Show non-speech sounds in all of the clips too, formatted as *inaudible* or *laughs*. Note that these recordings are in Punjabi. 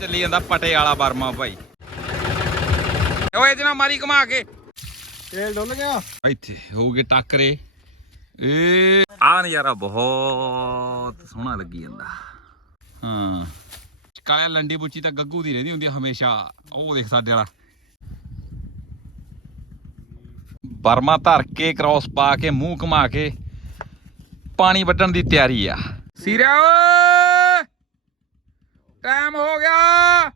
ਚੱਲੀ ਜਾਂਦਾ ਪਟੇ ਵਾਲਾ ਬਰਮਾ ਭਾਈ। ਓਏ ਇਹਦੇ ਨਾਲ ਮਾਰੀ ਘੁਮਾ ਕੇ। ਤੇਲ ਡੁੱਲ ਗਿਆ। ਇੱਥੇ ਹੋਊਗੇ ਟੱਕਰੇ। ਏ ਆ ਨਜ਼ਾਰਾ ਬਹੁਤ ਸੋਹਣਾ ਲੱਗੀ ਜਾਂਦਾ। ਹਾਂ। ਕਾਲਿਆ ਲੰਡੀ ਬੁੱਚੀ ਤਾਂ ਗੱਗੂ ਦੀ ਰਹਿੰਦੀ ਹੁੰਦੀ ਹਮੇਸ਼ਾ। ਉਹ ਦੇਖ ਸਾਡੇ ਵਾਲਾ। ਬਰਮਾ ਧਰ ਕੇ ਕ੍ਰਾਸ ਪਾ ਕੇ ਮੂੰਹ ਘੁਮਾ ਕੇ ਪਾਣੀ ਵੱਢਣ ਦੀ ਤਿਆਰੀ ਆ। ਸੀਰਿਆ ਓਏ ਟਾਈਮ ਹੋ ਗਿਆ।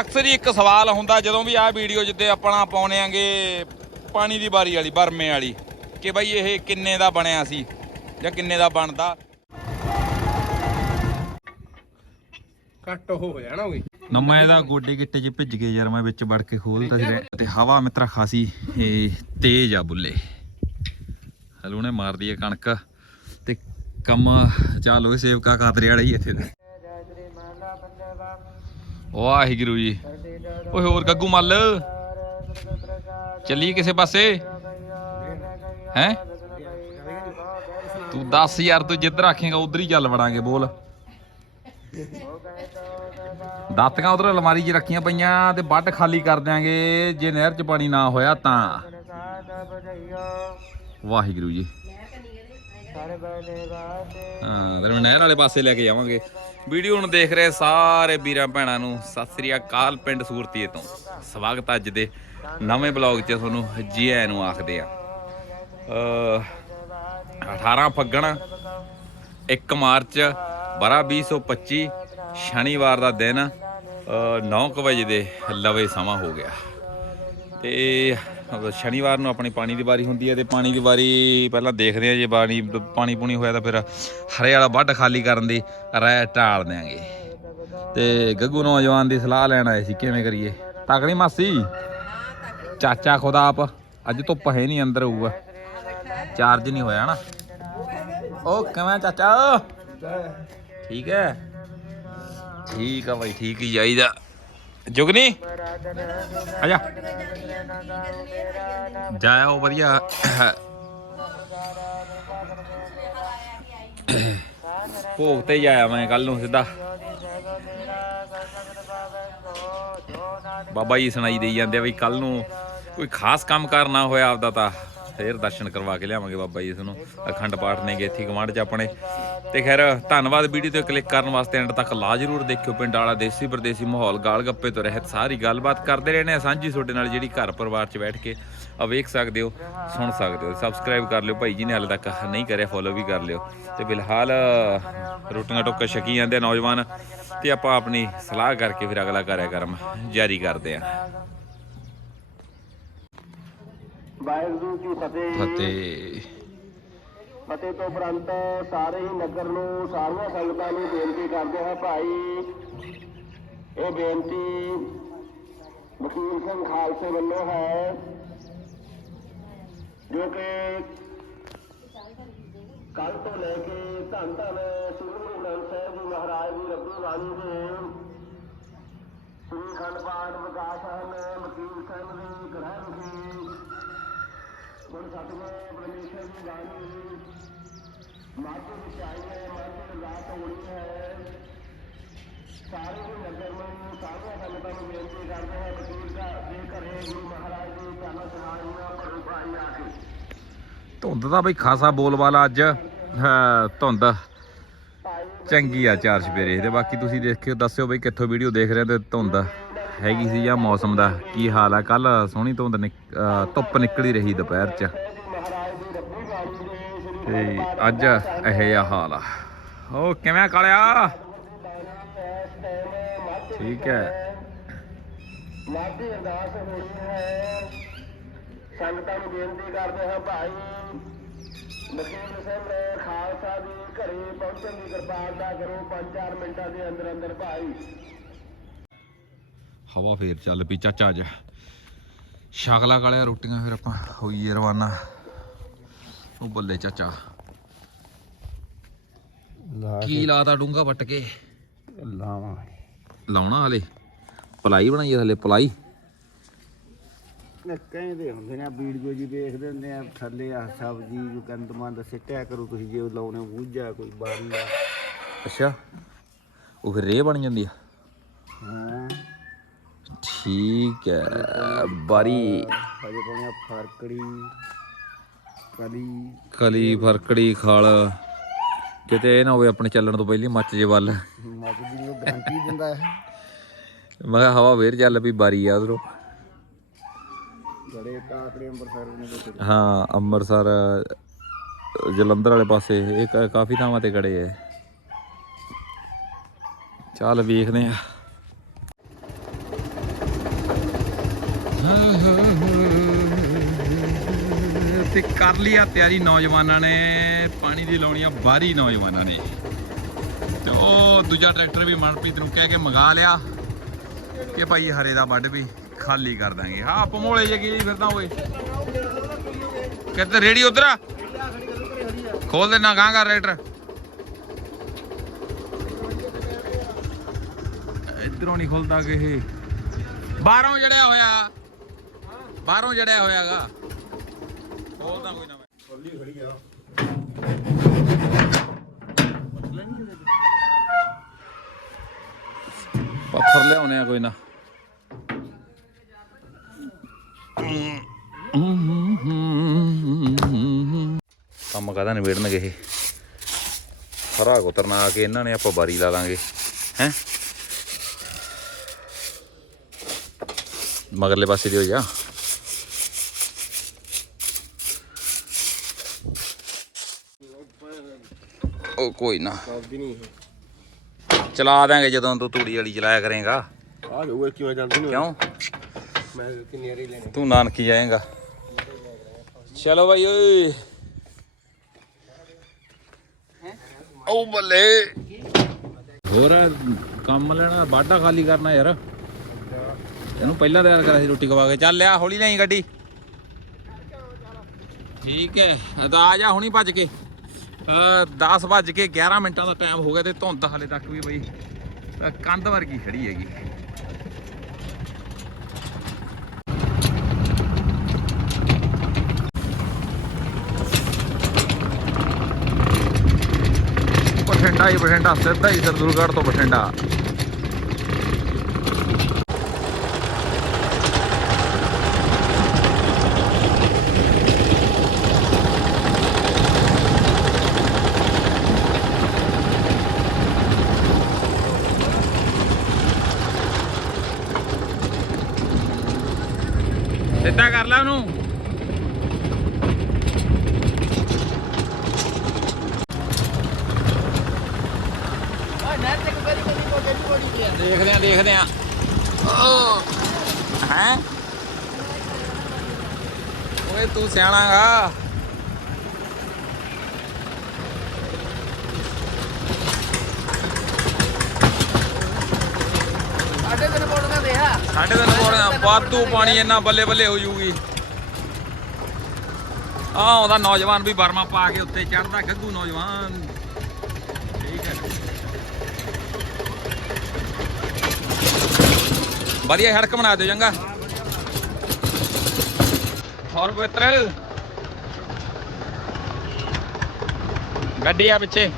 ਅਕਸਰ ਹੀ ਇੱਕ ਸਵਾਲ ਹੁੰਦਾ ਜਦੋਂ ਵੀ ਆਹ ਵੀਡੀਓ ਜਿੱਦੇ ਆਪਣਾ ਪਾਉਣੇ ਆਂਗੇ ਪਾਣੀ ਦੀ ਬਾਰੀ ਵਾਲੀ ਬਰਮੇ ਵਾਲੀ ਕਿ ਬਈ ਇਹ ਕਿੰਨੇ ਦਾ ਬਣਿਆ ਸੀ ਜਾਂ ਕਿੰਨੇ ਦਾ ਬਣਦਾ? ਕੱਟ ਹੋ ਜਾਣਾ ਹੋਈ ਨਾ ਮੈਂ ਇਹਦਾ ਗੋਡੇ ਗਿੱਟੇ 'ਚ ਭਿੱਜ ਗਏ ਯਾਰ ਮੈਂ ਵਿੱਚ ਵੜ ਕੇ ਖੋਲਦਾ ਸੀ ਰਹਿ- ਤੇ ਹਵਾ ਮਿੱਤਰਾ ਖਾਸੀ ਇਹ ਤੇਜ਼ ਆ ਬੁੱਲੇ। ਹਲੂ ਨੇ ਮਾਰਦੀ ਹੈ ਕਣਕ ਤੇ ਕੰਮ ਚਾਲੋ ਸੇਵਕਾ ਖਾਤਰੇ ਵਾਲਾ ਹੀ ਇੱਥੇ। ਦਾ ਵਾਹਿਗੁਰੂ ਜੀ। ਓਏ ਹੋਰ ਗੱਗੂ ਮੱਲ। ਚੱਲੀ ਕਿਸੇ ਪਾਸੇ? ਹੈ? ਤੂੰ ਦੱਸ ਯਾਰ, ਤੂੰ ਜਿੱਧਰ ਆਖੇਗਾ, ਉਧਰ ਹੀ ਚੱਲ ਵੜਾਂਗੇ, ਬੋਲ। ਦਾਤਕਾਂ ਉਧਰ ਅਲਮਾਰੀ 'ਚ ਰੱਖੀਆਂ ਪਈਆਂ ਤੇ ਵੱਡ ਖਾਲੀ ਕਰ ਦਿਆਂਗੇ। ਜੇ ਨਹਿਰ 'ਚ ਪਾਣੀ ਨਾ ਹੋਇਆ ਤਾਂ। ਵਾਹਿਗੁਰੂ ਜੀ। ਹਾਂ ਫਿਰ ਨਹਿਰ ਵਾਲੇ ਪਾਸੇ ਲੈ ਕੇ ਜਾਵਾਂਗੇ। ਵੀਡੀਓ ਨੂੰ ਦੇਖ ਰਹੇ ਸਾਰੇ ਵੀਰਾਂ ਭੈਣਾਂ ਨੂੰ, ਸਤਿ ਸ੍ਰੀ ਅਕਾਲ ਪਿੰਡ ਸੂਰਤੀਏ ਤੋਂ। ਸਵਾਗਤ ਅੱਜ ਦੇ ਨਵੇਂ ਬਲੌਗ 'ਚ ਤੁਹਾਨੂੰ ਜੀ ਆਇਆਂ ਨੂੰ ਆਖਦੇ ਆ। ਅ 18 ਫੱਗਣ 1 ਮਾਰਚ 12 2025 ਸ਼ਨੀਵਾਰ ਦਾ ਦਿਨ 9:00 ਵਜੇ ਦੇ ਲਵੇ ਸਮਾਂ ਹੋ ਗਿਆ। ਤੇ ਸ਼ਨੀਵਾਰ ਨੂੰ ਆਪਣੀ ਪਾਣੀ ਦੀ ਵਾਰੀ ਹੁੰਦੀ ਹੈ ਤੇ ਪਾਣੀ ਦੀ ਵਾਰੀ ਪਹਿਲਾਂ ਦੇਖਦੇ ਆ ਜੇ ਪਾਣੀ ਪਾਣੀ ਪੂਣੀ ਹੋਇਆ ਤਾਂ ਫਿਰ ਹਰੇ ਵਾਲਾ ਵੱਢ ਖਾਲੀ ਕਰਨ ਦੀ ਰਾਇ ਟਾਲ ਦਿਆਂਗੇ। ਤੇ ਗੱਗੂ ਨੌਜਵਾਨ ਦੀ ਸਲਾਹ ਲੈਣ ਆਏ ਸੀ ਕਿਵੇਂ ਕਰੀਏ? ਤਕੜੀ ਮਾਸੀ? ਚਾਚਾ ਖੁਦਾ ਆਪ ਅੱਜ ਧੁੱਪ ਹੈ ਨਹੀਂ ਅੰਦਰ ਹੋਊਗਾ। ਚਾਰਜ ਨਹੀਂ ਹੋਇਆ ਨਾ। ਉਹ ਕਿਵੇਂ ਚਾਚਾ? ਠੀਕ ਹੈ। ਠੀਕ ਆ ਬਾਈ ਠੀਕ ਹੀ ਚਾਹੀਦਾ ਜੁਗਨੀ? ਆ ਜਾ। ਜਾਇਆ ਉਹ ਵਧੀਆ। ਭੋਗ ਤੇ ਜਾਇਆ ਮੈਂ ਕੱਲ ਨੂੰ ਸਿੱਧਾ। ਬਾਬਾ ਜੀ ਸੁਣਾਈ ਦੇਈ ਜਾਂਦੇ ਆ ਵੀ ਕੱਲ ਨੂੰ ਕੋਈ ਖਾਸ ਕੰਮ ਕਰਨਾ ਹੋਇਆ ਆਪਦਾ ਤਾਂ। ਫੇਰ ਦਰਸ਼ਨ ਕਰਵਾ ਕੇ ਲਿਆਵਾਂਗੇ ਬਾਬਾ ਜੀ ਤੁਹਾਨੂੰ, ਅਖੰਡ ਪਾਠ ਨੇਗੇ ਇੱਥੇ ਕਮਾਂਡ ਚ ਆਪਣੇ। ਤੇ ਖੈਰ, ਧੰਨਵਾਦ ਵੀਡੀਓ ਤੇ ਕਲਿੱਕ ਕਰਨ ਵਾਸਤੇ ਐਂਡ ਤੱਕ ਲਾ ਜਰੂਰ ਦੇਖਿਓ ਪਿੰਡ ਵਾਲਾ ਦੇਸੀ ਪਰਦੇਸੀ ਮਾਹੌਲ, ਗਾਲ ਗੱਪੇ ਤੋਂ ਰਹਿਤ ਸਾਰੀ ਗੱਲਬਾਤ ਕਰਦੇ ਰਹਿੰਦੇ ਆ ਸਾਂਝੀ, ਤੁਹਾਡੇ ਨਾਲ ਜਿਹੜੀ ਘਰ ਪਰਿਵਾਰ ਚ ਬੈਠ ਕੇ ਆ ਵੇਖ ਸਕਦੇ ਹੋ, ਸੁਣ ਸਕਦੇ ਹੋ ਸਬਸਕ੍ਰਾਈਬ ਕਰ ਲਿਓ ਭਾਈ ਜੀ ਨੇ ਹਾਲੇ ਤੱਕ ਨਹੀਂ ਕਰਿਆ ਫੋਲੋ ਵੀ ਕਰ ਲਿਓ। ਤੇ ਫਿਲਹਾਲ, ਰੋਟੀਆਂ ਟੋਕਾ ਛਕੀ ਜਾਂਦੇ ਆ ਨੌਜਵਾਨ, ਤੇ ਆਪਾਂ ਆਪਣੀ ਸਲਾਹ ਕਰਕੇ ਫਿਰ ਅਗਲਾ ਕਾਰਿਆਕਰਮ ਜਾਰੀ ਕਰਦੇ ਆ। ਵਾਹਿਗੁਰੂ ਕੀ ਫਤਿਹ। ਫਤਿਹ। ਫਤਿਹ ਤੋਂ ਉਪਰੰਤ ਸਾਰੇ ਹੀ ਨਗਰ ਨੂੰ ਸਾਰੀਆਂ ਸੰਗਤਾਂ ਨੂੰ ਬੇਨਤੀ ਕਰਦੇ ਹਾਂ ਭਾਈ ਇਹ ਬੇਨਤੀ ਵਕੀਲ ਸਿੰਘ ਖਾਲਸੇ ਵੱਲੋਂ ਹੈ ਜੋ ਕਿ ਕੱਲ ਤੋਂ ਲੈ ਕੇ ਧੰਨ ਧੰਨ ਸ੍ਰੀ ਗੁਰੂ ਗ੍ਰੰਥ ਸਾਹਿਬ ਜੀ ਮਹਾਰਾਜ ਦੀ ਰੱਬੀ ਬਾਣੀ ਦੇ ਸ੍ਰੀ ਖੰਡ ਪਾਠ ਵਿਕਾਸ ਹਨ ਵਕੀਲ ਸਾਹਿਬ ਦੇ ਗ੍ਰਹਿ ਵਿਖੇ ਗੁਰ ਸਤਿਗੁਰ ਪਰਮੇਸ਼ਰ ਦੀ ਬਾਣੀ ਮਾਝੇ ਵਿੱਚ ਆਈ ਹੈ ਮਾਝੇ ਦੀ ਰਾਤ ਹੋਣੀ ਹੈ। ਸਾਰੇ ਹੀ ਨਗਰ ਨੂੰ ਸਾਰੀਆਂ ਸੰਗਤਾਂ ਨੂੰ ਬੇਨਤੀ ਕਰਦੇ ਹਾਂ ਵਕੀਲ ਦਾ ਦੇ ਘਰੇ ਗੁਰੂ ਮਹਾਰਾਜ ਦੀ ਚਾਲਾ ਸੁਣਾਈਆਂ ਪਰੋ ਭਾਈ ਆ ਕੇ। ਧੁੰਦ ਦਾ ਬਈ ਖਾਸਾ ਬੋਲਬਾਲਾ ਅੱਜ। ਧੁੰਦ। ਚੰਗੀ ਆ ਚਾਰ ਸਵੇਰੇ। ਤੇ ਬਾਕੀ ਤੁਸੀਂ ਦੇਖਿਓ ਦੱਸਿਓ ਬਈ ਕਿੱਥੋਂ ਵੀਡੀਓ ਦੇਖ ਰਹੇ ਤੇ ਧੁੰਦ। ਹੈਗੀ ਸੀ ਜਾਂ ਮੌਸਮ ਦਾ ਕੀ ਹਾਲ ਆ? ਕੱਲ ਸੋਹਣੀ ਧੁੰਦ ਧੁੱਪ ਨਿਕਲੀ ਰਹੀ ਦੁਪਹਿਰ ਚ। ਤੇ ਅੱਜ ਇਹ ਆ ਹਾਲ ਆ। ਉਹ ਕਿਵੇਂ ਕਾਲਿਆ? ਠੀਕ ਹੈ। ਮਾਝੀ ਅਰਦਾਸ ਹੋਈ ਹੈ ਸੰਗਤਾਂ ਨੂੰ ਬੇਨਤੀ ਕਰਦੇ ਹਾਂ ਭਾਈ ਵਕੀਲ ਸਿੰਘ ਖਾਲਸਾ ਦੀ ਘਰੇ ਪਹੁੰਚਣ ਦੀ ਕਿਰਪਾਲਤਾ ਕਰੋ 5-4 ਮਿੰਟਾਂ ਦੇ ਅੰਦਰ ਅੰਦਰ ਭਾਈ ਹਵਾ ਫੇਰ ਚੱਲ ਪਈ ਚਾਚਾ ਅੱਜ। ਸ਼ਾਗਲਾ ਕਾਲਿਆ ਰੋਟੀਆਂ ਫਿਰ ਆਪਾਂ ਹੋਈਏ ਰਵਾਨਾ। ਉਹ ਬੱਲੇ ਚਾਚਾ। ਕੀ ਲਾਤਾ ਡੂੰਗਾ ਵੱਟ ਕੇ? ਲਾਵਾਂ। ਲਾਉਣਾ ਹਲੇ। ਪਲਾਈ ਬਣਾਈ ਹਲੇ ਪਲਾਈ। ਕਹਿੰਦੇ ਹੁੰਦੇ ਨੇ ਵੀਡੀਓ ਜੀ ਵੇਖਦੇ ਹੁੰਦੇ ਆ ਥੱਲੇ ਆ ਸਬਜੀ ਜੋ ਕੰਦਮਾਂ ਦਾ ਸਿੱਟਿਆ ਕਰੋ ਤੁਸੀਂ ਜੇ ਲਾਉਣੇ ਬੂਝਾ ਕੋਈ ਬਾਰੀਆ ਅੱਛਾ ਉਹ ਫਿਰ ਰੇ ਬਣ ਜਾਂਦੀ ਆ। ਹਾਂ? ਠੀਕ ਹੈ ਬਾਰੀ। ਹਜੇ ਪਾਉਣੀ ਫਰਕੜੀ ਕਲੀ। ਕਲੀ ਫਰਕੜੀ ਖਾਲ। ਕਿਤੇ ਇਹ ਨਾ ਹੋਵੇ ਆਪਣੇ ਚੱਲਣ ਤੋਂ ਪਹਿਲਾਂ ਮੱਚ ਜੇ ਵੱਲ। ਮੱਚ ਦੀ ਉਹ ਗਰੰਟੀ ਦਿੰਦਾ ਹੈ ਮੈਂ ਕਿਹਾ ਹਵਾ ਵੇਰ ਚੱਲ ਵੀ ਬਾਰੀ ਆ ਉਧਰੋਂ। ਜਿਹੜੇ ਕਾਕੜੇ ਨੇ ਵਿੱਚ ਹਾਂ ਅੰਮ੍ਰਿਤਸਰ ਜਲੰਧਰ ਵਾਲੇ ਪਾਸੇ ਇਹ ਕਾਫੀ ਥਾਵਾਂ ਤੇ ਖੜੇ ਐ ਚੱਲ ਵੇਖਦੇ ਆ। ਤੇ ਕਰ ਲਿਆ ਤਿਆਰੀ। ਨੌਜਵਾਨਾਂ ਨੇ ਪਾਣੀ ਦੀ ਲਾਉਣੀ ਆ ਬਾਹਰੀ ਨੌਜਵਾਨਾਂ ਨੇ। ਤੇ ਉਹ ਦੂਜਾ ਟਰੈਕਟਰ ਵੀ ਮਨਪ੍ਰੀਤ ਨੂੰ ਕਹਿ ਕੇ ਮੰਗਾ ਲਿਆ ਕਿ ਭਾਈ ਹਰੇ ਦਾ ਵੱਢ ਵੀ ਖਾਲੀ ਕਰ ਦਾਂਗੇ। ਹਾਂ ਪਮੋਲੇ ਜੇ ਕੀ ਫਿਰਦਾ ਓਏ। ਕਿੱਥੇ ਰੇੜੀ ਉਧਰ? ਆ ਖੋਲ ਦੇਣਾ ਗਾਂ ਕਰ ਰੇਟਰ ਇਧਰੋਂ ਨਹੀਂ ਖੁੱਲਦਾ ਕਿ ਇਹ। ਬਾਹਰੋਂ ਜੜਿਆ ਹੋਇਆ। ਬਾਹਰੋਂ ਜੜਿਆ ਹੋਇਆਗਾ। ਖੋਲਦਾ ਕੋਈ ਨਾ ਮੈਂ ਪੱਥਰ ਲਿਆਉਣੇ ਆ ਕੋਈ ਨਾ। ਕੰਮ ਕਾਹਦਾ ਨਿਬੇੜਨਗੇ ਇਹ? ਹਰਾ ਉਤਰਨਾ ਆ ਕੇ ਇਹਨਾਂ ਨੇ ਆਪਾਂ ਬਾਰੀ ਲਾ ਲਾਂਗੇ ਹੈ? ਮਗਰਲੇ ਪਾਸੇ ਦੀ ਹੋ ਜਾ ਉਹ ਕੋਈ ਨਾ। ਨਹੀਂ ਚਲਾ ਦਾਂਗੇ ਜਦੋਂ ਤੂੰ ਤੂੜੀ ਵਾਲੀ ਚਲਾਇਆ ਕਰੇਗਾ। ਆ ਜਾਊਗਾ ਕਿਵੇਂ ਜਾਂਦੀ ਨਹੀਂ ਕਿਉਂ? ਮੈਂ ਕਿੰਨੀ ਵਾਰੀ ਲੈਣੇ। ਤੂੰ ਨਾਨਕੀ ਜਾਏਗਾ। ਚਲੋ ਭਾਈ ਓਏ। ਓ ਬੱਲੇ। ਹੋਰ ਆ, ਕੰਮ ਲੈਣਾ ਬਾਡਾ ਖਾਲੀ ਕਰਨਾ ਯਾਰ। ਇਹਨੂੰ ਪਹਿਲਾਂ ਤਿਆਰ ਕਰਿਆ ਸੀ ਰੋਟੀ ਖਵਾ ਕੇ। ਚੱਲ ਲਿਆ ਹੌਲੀ ਨਹੀਂ ਗੱਡੀ। ਠੀਕ ਹੈ ਤਾਂ ਆ ਜਾ ਹੁਣੀ ਭੱਜ ਕੇ। 10 ਵੱਜ ਕੇ 11 ਮਿੰਟਾਂ ਦਾ ਟਾਈਮ ਹੋ ਗਿਆ ਤੇ ਧੁੰਦ ਹਾਲੇ ਤੱਕ ਵੀ ਬਈ ਕੰਧ ਵਰਗੀ ਖੜੀ ਹੈਗੀ। ਬਠਿੰਡਾ ਹੀ ਬਠਿੰਡਾ, ਸਿੱਧਾ ਹੀ ਸਰਦੂਲਗੜ੍ਹ ਤੋਂ ਬਠਿੰਡਾ ਸਿੱਧਾ ਕਰ ਲੈ ਉਹਨੂੰ ਦੇਖਦੇ ਆ ਦੇਖਦੇ ਆ ਹੈ ਓਏ ਤੂੰ ਸਿਆਣਾਗਾ ਸਾਡੇ ਦਿਨ ਪੋੜਨਾ ਦੇ ਆ ਸਾਡੇ ਦਿਨ ਕੋਲ ਵਾਧੂ ਪਾਣੀ ਇੰਨਾ ਬੱਲੇ ਬੱਲੇ ਹੋ ਜੂਗੀ। ਆ ਉਹਦਾ ਨੌਜਵਾਨ ਵੀ ਬਰਮਾ ਪਾ ਕੇ ਉੱਤੇ ਚੜਦਾ ਗੱਗੂ ਨੌਜਵਾਨ। ਠੀਕ ਹੈ। ਵਧੀਆ ਹੜਕ ਬਣਾ ਦਿਓ ਚੰਗਾ। ਹੋਰ ਪਵਿੱਤਰ ਗੱਡੀ ਆ ਪਿੱਛੇ।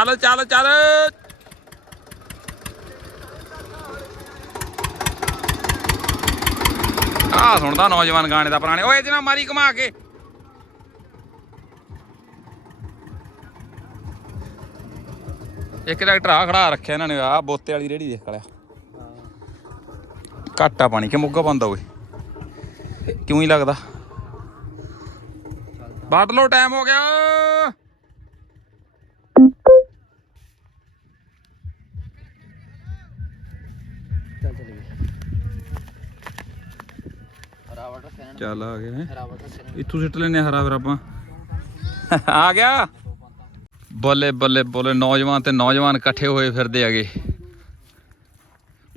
ਚੱਲ ਚੱਲ ਚੱਲ। ਆ ਸੁਣਦਾ ਨੌਜਵਾਨ ਗਾਣੇ ਦਾ ਪੁਰਾਣੇ। ਓਏ, ਇਹਦੇ ਨਾਲ ਮਾਰੀ ਘੁਮਾ ਕੇ। ਇੱਕ ਟਰੈਕਟਰ ਆ ਖੜਾ ਰੱਖਿਆ ਇਹਨਾਂ ਨੇ ਆ ਬੋਤੇ ਵਾਲੀ ਰੇੜੀ ਦੇਖ ਲਿਆ। ਘਾਟਾ ਪਾਣੀ, ਕਿ ਮੁੱਗਾ ਬੰਦਾ ਓਏ। ਕਿਉਂ ਹੀ ਲੱਗਦਾ। ਬਾਟ ਲੋ ਟਾਈਮ ਹੋ ਗਿਆ। ਚੱਲ ਚਲੀ ਰਾਵਟ ਸੈਨ ਚੱਲ ਆ ਗਿਆ ਹੈ। ਰਾਵਟ ਸੈਨ ਇੱਥੋਂ ਸਿੱਟ ਲੈਨੇ ਹਰਾ ਫਿਰ ਆਪਾਂ। ਆ ਗਿਆ। ਬੱਲੇ ਬੱਲੇ ਬੱਲੇ ਨੌਜਵਾਨ ਤੇ ਨੌਜਵਾਨ ਇਕੱਠੇ ਹੋਏ ਫਿਰਦੇ ਆਗੇ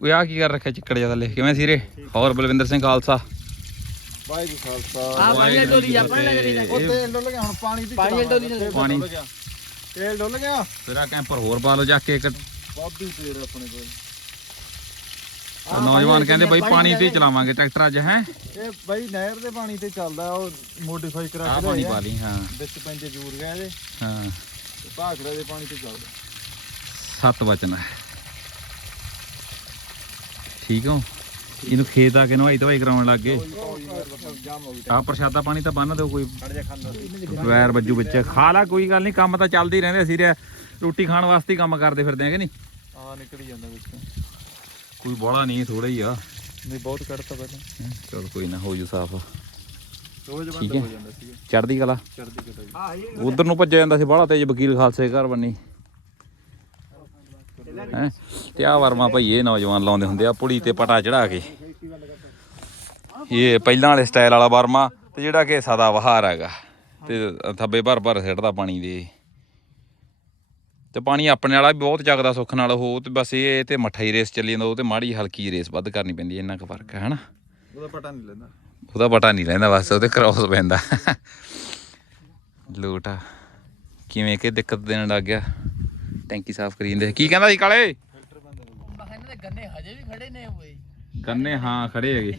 ਓਏ ਆ ਕੀ ਕਰ ਰੱਖਿਆ ਚਿੱਕੜ ਜਿਹਾ ਥੱਲੇ? ਕਿਵੇਂ ਸੀਰੇ? ਹੋਰ ਬਲਵਿੰਦਰ ਸਿੰਘ ਖਾਲਸਾ। ਵਾਹਿ ਜੀ ਖਾਲਸਾ ਆ ਪਾਣੀ ਡੋਲੀ ਆਪਾਂ ਨੇ ਕਰੀ ਉਹ ਤੇਲ ਡੁੱਲ ਗਿਆ ਹੁਣ ਪਾਣੀ ਦੀ ਪਾਣੀ ਡੋਲੀ ਨੇ ਪਾਣੀ। ਤੇਲ ਡੁੱਲ ਗਿਆ। ਫਿਰ ਆ ਕੈਂਪਰ ਹੋਰ ਪਾ ਲਓ ਜਾ ਕੇ ਇੱਕ ਵਾਧੂ ਤੇਲ ਆਪਣੇ ਕੋਲ। ਨੌਜਵਾਨ ਕਹਿੰਦੇ ਬਾਈ ਪਾਣੀ ਤੇ ਹੀ ਚਲਾਵਾਂਗੇ ਟਰੈਕਟਰ ਅੱਜ ਹੈ? ਇਹ ਬਾਈ ਨਹਿਰ ਦੇ ਪਾਣੀ ਤੇ ਚੱਲਦਾ ਉਹ ਮੋਡੀਫਾਈ ਕਰਾ ਆ ਕੇ ਪਾਣੀ ਲਿਆਏ ਪਾ ਆ। ਲਈ ਹਾਂ। ਵਿੱਚ ਪੈਂਦੇ ਜੂਰ ਗਿਆ ਇਹਦੇ ਹਾਂ। ਤੇ ਭਾਖੜੇ ਦੇ ਪਾਣੀ ਤੇ ਚੱਲਦਾ। ਸੱਤ ਵਚਨ ਹੈ ਠੀਕ ਹੋ? ਇਹਨੂੰ ਖੇਤ ਆ ਕੇ ਨਵਾਈ ਧਵਾਈ ਕਰਾਉਣ ਲੱਗ ਗਏ। ਜਾਮ ਹੋ ਗਈ ਆ ਪ੍ਰਸ਼ਾਦਾ ਪਾਣੀ ਤਾਂ ਬੰਨ ਦਿਓ ਕੋਈ। ਖੜ ਜਾ ਖਾਂਦਾ ਸੀ ਵੈਰ ਵੱਜੂ ਵਿੱਚ। ਖਾ ਲਾ ਕੋਈ ਗੱਲ ਨਹੀਂ ਕੰਮ ਤਾਂ ਚੱਲਦੇ ਹੀ ਰਹਿੰਦੇ ਅਸੀਂ ਰਿਆ ਰੋਟੀ ਖਾਣ ਵਾਸਤੇ ਹੀ ਕੰਮ ਕਰਦੇ ਫਿਰਦੇ ਆ ਕਿ ਨਹੀਂ? ਹਾਂ ਨਿਕਲ ਜਾਂਦਾ ਵਿੱਚ। ਕੋਈ ਬੋਲਾ ਨਹੀਂ ਥੋੜਾ ਹੀ ਆ। ਨਹੀਂ ਬਹੁਤ ਕੱਢਤਾ ਪਹਿਲਾਂ। ਚਲ ਕੋਈ ਨਾ ਹੋ ਜੂ ਸਾਫ਼। ਰੋਜ਼ ਠੀਕ ਬੰਦ ਹੈ। ਹੋ ਜਾਂਦਾ ਸੀ। ਚੜਦੀ ਕਲਾ। ਚੜਦੀ ਉਧਰ ਨੂੰ ਭੱਜਿਆ ਜਾਂਦਾ ਸੀ ਬਾਹਲਾ ਤੇਜ ਵਕੀਲ ਖਾਲਸੇ ਘਰ ਬੰਨੀ। ਹੈ? ਤੇ ਆ ਵਰਮਾ ਭਈਏ ਨੌਜਵਾਨ ਲਾਉਂਦੇ ਹੁੰਦੇ ਆ ਪੁੜੀ ਤੇ ਪਟਾ ਚੜਾ ਕੇ। ਇਹ ਪਹਿਲਾਂ ਵਾਲੇ ਸਟਾਈਲ ਵਾਲਾ ਵਰਮਾ ਤੇ ਜਿਹੜਾ ਕਿ ਸਦਾ ਬਹਾਰ ਹੈਗਾ। ਤੇ ਥੱਬੇ ਭਰ ਭਰ ਸਿੱਟਦਾ ਪਾਣੀ ਦੇ। ਤੇ ਪਾਣੀ ਆਪਣੇ ਵਾਲਾ ਵੀ ਬਹੁਤ ਚੱਕਦਾ ਸੁੱਖ ਨਾਲ ਉਹ ਤੇ ਬਸ ਇਹ ਤੇ ਮੱਠਾ ਹੀ ਰੇਸ ਚੱਲੀ ਜਾਂਦਾ ਉਹ ਤੇ ਮਾੜੀ ਹਲਕੀ ਰੇਸ ਵੱਧ ਕਰਨੀ ਪੈਂਦੀ ਹੈ, ਇੰਨਾ ਕੁ ਫ਼ਰਕ ਹੈ ਹਨਾ? ਉਹਦਾ ਪਤਾ ਨਹੀਂ ਲੈਂਦਾ। ਉਹਦਾ ਪਟਾ ਨਹੀਂ ਲੈਂਦਾ ਬਸ ਉਹਦੇ ਕ੍ਰਾਸ ਪੈਂਦਾ। ਲੋਟਾ ਕਿਵੇਂ ਕਿ ਦਿੱਕਤ ਦੇਣ ਲੱਗ ਗਿਆ। ਟੈਂਕੀ ਸਾਫ਼ ਕਰੀ ਜਾਂਦੇ। ਕੀ ਕਹਿੰਦਾ ਸੀ ਕਾਲੇ? ਗੰਨੇ ਹਜੇ ਵੀ ਖੜੇ ਨੇ ਓਏ ਕੰਨੇ ਹਾਂ ਖੜੇ ਹੈਗੇ।